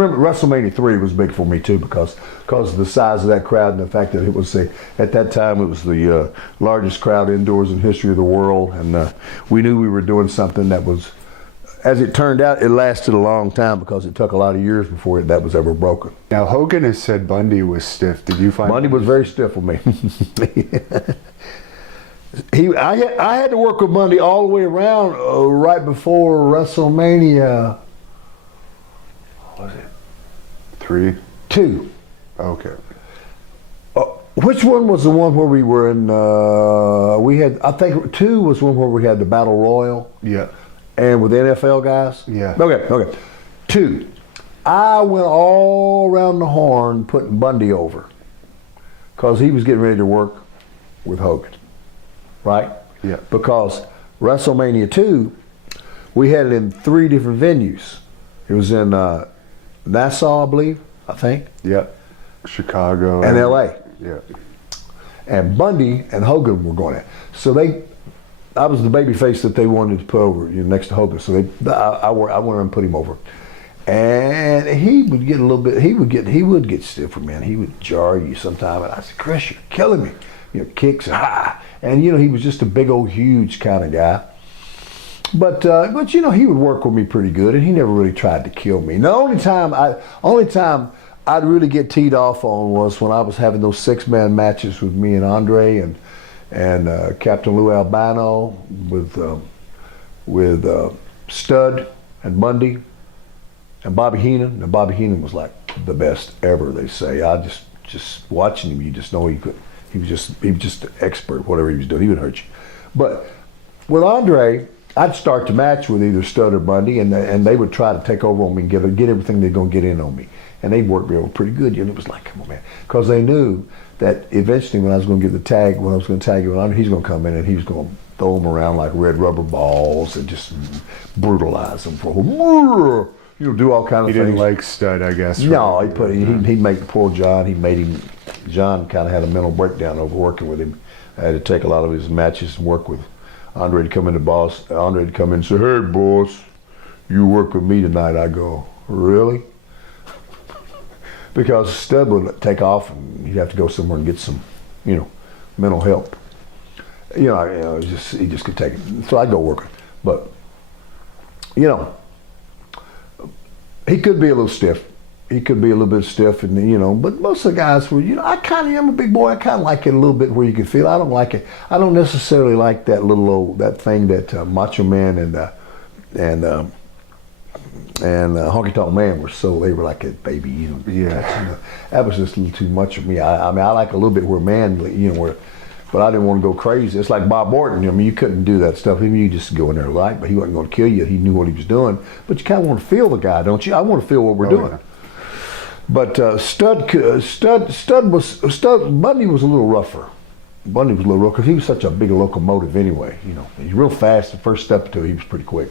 remember WrestleMania III was big for me too because of the size of that crowd and the fact that it was at that time it was the largest crowd indoors in history of the world, and we knew we were doing something that was, as it turned out, it lasted a long time because it took a lot of years before that was ever broken. Now Hogan has said Bundy was stiff. Did you find Bundy was very stiff with me? I had to work with Bundy all the way around right before WrestleMania. What was it? 3? 2. Okay. Which one was the one where we were in? I think 2 was one where we had the Battle Royal. Yeah. And with the NFL guys. Yeah. Okay. 2. I went all around the horn putting Bundy over because he was getting ready to work with Hogan. Right? Yeah. Because WrestleMania 2, we had it in 3 different venues. It was in Nassau, I think. Yeah. Chicago. And LA. Yeah. And Bundy and Hogan were going at. So I was the baby face that they wanted to put over, next to Hogan. So I went and put him over. And he would get a little bit, he would get stiff with me, and he would jar you sometime. And I said, Chris, you're killing me. Kicks and and he was just a big old huge kind of guy. But he would work with me pretty good, and he never really tried to kill me. The only time I'd really get teed off on was when I was having those 6-man matches with me and Andre and Captain Lou Albano with Stud and Bundy and Bobby Heenan. And Bobby Heenan was like the best ever, they say. I just watching him, you just know he was just an expert. Whatever he was doing, he would hurt you. But with Andre, I'd start the match with either Stud or Bundy, and they would try to take over on me and get everything they're gonna get in on me, and they'd work me over pretty good. It was like, come on, man, because they knew that eventually when I was gonna give the tag, when I was gonna tag him with Andre, he's gonna come in and he was gonna throw them around like red rubber balls and just brutalize them for do all kinds of things. He didn't like Stud, I guess. No, he'd make poor John. John kind of had a mental breakdown over working with him. I had to take a lot of his matches and work with Andre to come in. Andre to come in and say, "Hey, boss, you work with me tonight." I go, "Really?" Because Stud would take off and he'd have to go somewhere and get some, mental help. He just could take it. So I'd go working. But, he could be a little stiff. He could be a little bit stiff, and but most of the guys were, I kind of am a big boy. I kind of like it a little bit where you can feel. I don't like it. I don't necessarily like that that thing that Macho Man and Honky Tonk Man they were like a baby. Yeah. That was just a little too much for me. I mean, I like a little bit where but I didn't want to go crazy. It's like Bob Orton. You couldn't do that stuff. You just go in there but he wasn't going to kill you. He knew what he was doing. But you kind of want to feel the guy, don't you? I want to feel what we're doing. Yeah. But Bundy was a little rougher. Bundy was a little rough because he was such a big locomotive anyway. He's real fast. The first step or two, he was pretty quick.